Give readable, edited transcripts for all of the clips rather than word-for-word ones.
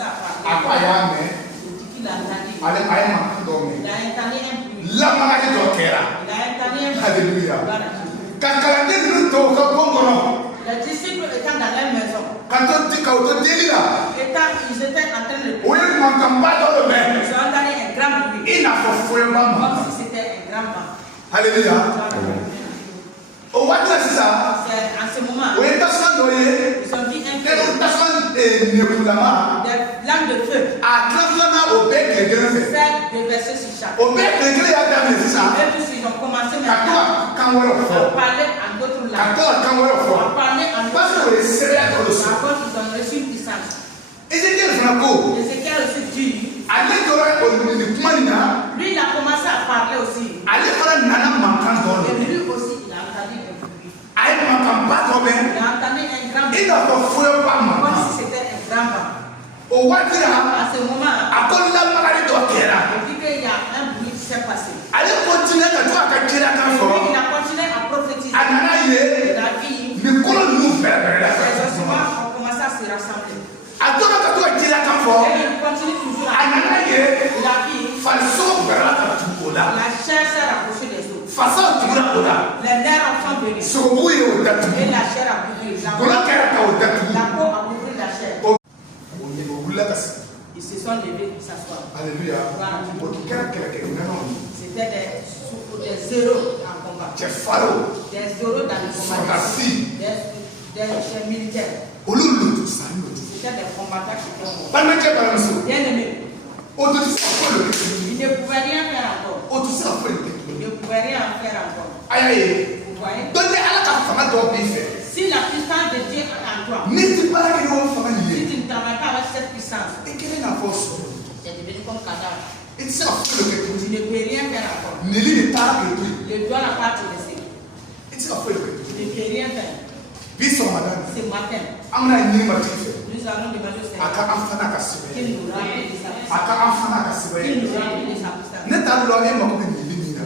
À quoi il y a un mais? Allez, allez, dormir. La maladie d'Okera. Alléluia. Quand les disciples étant dans leur maison, quand on dit là, ils étaient en train de oui, ils ont entendu un grand bruit, il n'a pas fouillé maman. comme si c'était un grand vent. Alléluia. Au what c'est ça? C'est en ce moment, Oui, t'as ça doyé. ils ont dit un feu, T'as ça des flammes de feu. À Claflana au bec de Grèce. C'est déversé sur chaque. Au bec de Grèce, il y a des ça. Et puis ils ont commencé À maintenant quand on à parler en d'autres langues. à Parler en parce que d'autres c'est là dans le langues. Par contre, ils ont reçu une puissance. Ézéchiel Franco. Ézéchiel aussi dit, Allez dans lui il a commencé à parler aussi. allez faire nana manquant dans Et le. lui aussi il a entendu un bruit. Aïe manquant pas trop bien. Il a entendu un grand bruit. Il n'a pas fouillé pas Comme maman. si c'était un grand vent. Au Wadira, À ce moment, à cause de la maladie d'Okera. il dit qu'il y a un bruit qui s'est passé. Allez continuer à toi à Kira Et Kanfo. lui, il a continué à prophétiser. Ananaye, La vie, mais comment nous faire les ossements ont commencé à se rassembler. à toi à Kira Kanfo. Et il continue toujours à Ananaye, la vie. falso berata tukola. La chair s'est rapprochée des os. Façon tura ola. Les nerfs sont venus. Sobuye odatu. Et la chair a brûlé. Kola kera ka odatu. La peau a couvert la chair. Ils se sont levés pour s'asseoir. Alléluia. C'était des zéros en combat. Des zéros dans le combat. Des militaires. C'était des combattants qui étaient morts. Bien aimés. Ils ne pouvaient rien faire encore. Ils ne pouvaient rien faire encore. Vous voyez? Si la puissance de Dieu est en toi, si tu ne travailles pas avec cette puissance, c'est devenu comme cadavre. Tu ne peux rien faire encore. Le doigt n'a pas te laisser. Tu ne peux rien faire. Ce matin, nous allons demander au Seigneur qu'il nous remplisse de sa puissance. Qu'il nous remplisse de sa puissance.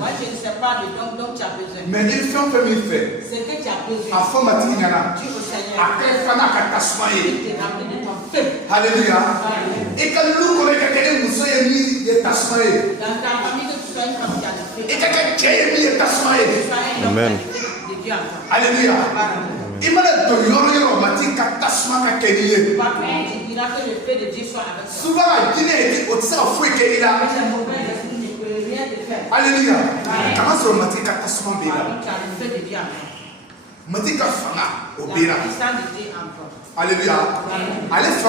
Moi, je ne sais pas de dont tu as besoin. Mais il fait un peu mieux faire. Ce que tu as besoin, À fond, Matin, dis au Seigneur, qu'il te remplit de ton feu. Alléluia. Et quand nous connaissons quelqu'un, nous sommes mis de tasmaé. Dans ta famille, que tu sois une femme qui a du feu. Et quelqu'un qui est mis de tasmaé. Que tu sois un homme Amen. de Dieu en toi. Alléluia. Il m'a dit de yoro matin ka tasma ka keniye. Partout où tu diras que le feu de Dieu soit avec toi. Souvent la Guinée est au tsao foué que il a. Mais les mauvais esprits ne peuvent rien te faire. Alléluia. Comment sur matin ka tasma Par bela. contre, tu as le feu de Dieu en toi. Matin ka fanga La obera. puissance de Dieu en toi. Alléluia. Allez